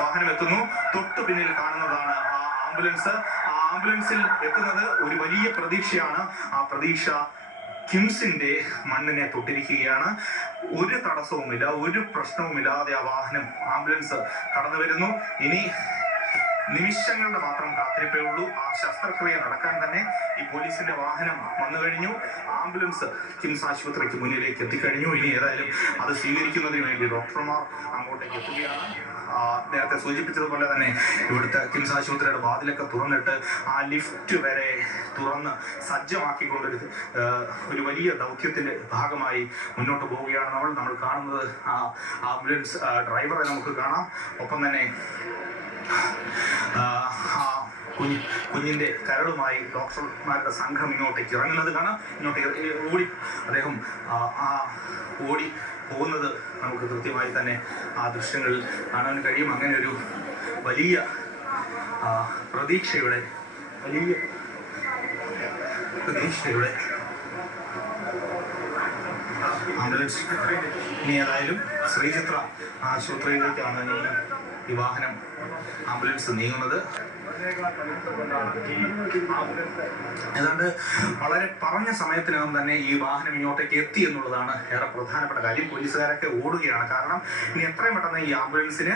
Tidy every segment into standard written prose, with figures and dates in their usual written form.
വാഹനം എത്തുന്നു. തൊട്ടു പിന്നിൽ കാണുന്നതാണ് ആ ആംബുലൻസ്. ആ ആംബുലൻസിൽ എത്തുന്നത് ഒരു വലിയ പ്രതീക്ഷയാണ്. ആ പ്രതീക്ഷ കിംസിന്റെ മണ്ണിനെ തൊട്ടിരിക്കുകയാണ്. ഒരു തടസ്സവുമില്ല, ഒരു പ്രശ്നവുമില്ലാതെ ആ വാഹനം ആംബുലൻസ് കടന്നു വരുന്നു. ഇനി നിമിഷങ്ങളുടെ മാത്രം കാത്തിരിപ്പേ ഉള്ളൂ. ആ ശസ്ത്രക്രിയ നടക്കാൻ തന്നെ ഈ പോലീസിന്റെ വാഹനം വന്നു കഴിഞ്ഞു. ആംബുലൻസ് കിംസ് ആശുപത്രിക്ക് മുന്നിലേക്ക് എത്തിക്കഴിഞ്ഞു. ഇനി ഏതായാലും അത് സ്വീകരിക്കുന്നതിന് വേണ്ടി ഡോക്ടർമാർ അങ്ങോട്ടേക്ക് എത്തുകയാണ്. നേരത്തെ സൂചിപ്പിച്ചതുപോലെ തന്നെ ഇവിടുത്തെ കിംസ് ആശുപത്രിയുടെ വാതിലൊക്കെ തുറന്നിട്ട് ആ ലിഫ്റ്റ് വരെ തുറന്ന് സജ്ജമാക്കിക്കൊണ്ടൊരു ഒരു വലിയ ദൗത്യത്തിന്റെ ഭാഗമായി മുന്നോട്ട് പോവുകയാണ് നമ്മൾ കാണുന്നത്. ആ ആംബുലൻസ് ഡ്രൈവറെ നമുക്ക് കാണാം. ഒപ്പം തന്നെ കുഞ്ഞിന്റെ കരളുമായി ഡോക്ടർമാരുടെ സംഘം ഇങ്ങോട്ടേക്ക് ഇറങ്ങുന്നത് കാണാം. ഇങ്ങോട്ടേക്ക് ഓടി അദ്ദേഹം ഓടി പോകുന്നത് നമുക്ക് കൃത്യമായി തന്നെ ആ ദൃശ്യങ്ങളിൽ കാണാൻ കഴിയും. അങ്ങനെ ഒരു വലിയ പ്രതീക്ഷയുടെ ആംബുലൻസ് ഇനി ഏതായാലും ശ്രീചിത്ര ആശുപത്രിയിലേക്കാണ് ഈ വാഹനം ആംബുലൻസ് നീങ്ങുന്നത്. ഏതാണ്ട് വളരെ പറഞ്ഞ സമയത്തിനകം തന്നെ ഈ വാഹനം ഇങ്ങോട്ടേക്ക് എത്തി എന്നുള്ളതാണ് ഏറെ പ്രധാനപ്പെട്ട കാര്യം. പോലീസുകാരൊക്കെ ഓടുകയാണ്. കാരണം ഇനി എത്രയും പെട്ടെന്ന് ഈ ആംബുലൻസിന്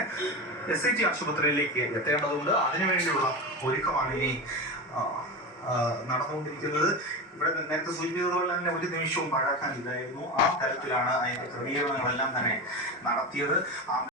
SIT ആശുപത്രിയിലേക്ക് എത്തേണ്ടതുണ്ട്. അതിനുവേണ്ടിയുള്ള ഒരുക്കമാണ് ഇനി നടന്നുകൊണ്ടിരിക്കുന്നത്. ഇവിടെ നേരത്തെ സൂചിപ്പിച്ചതുപോലെ തന്നെ ഒരു നിമിഷവും പാഴാക്കാനില്ലായിരുന്നു. ആ തരത്തിലാണ് അതിന്റെ ക്രമീകരണങ്ങളെല്ലാം തന്നെ നടത്തിയത്.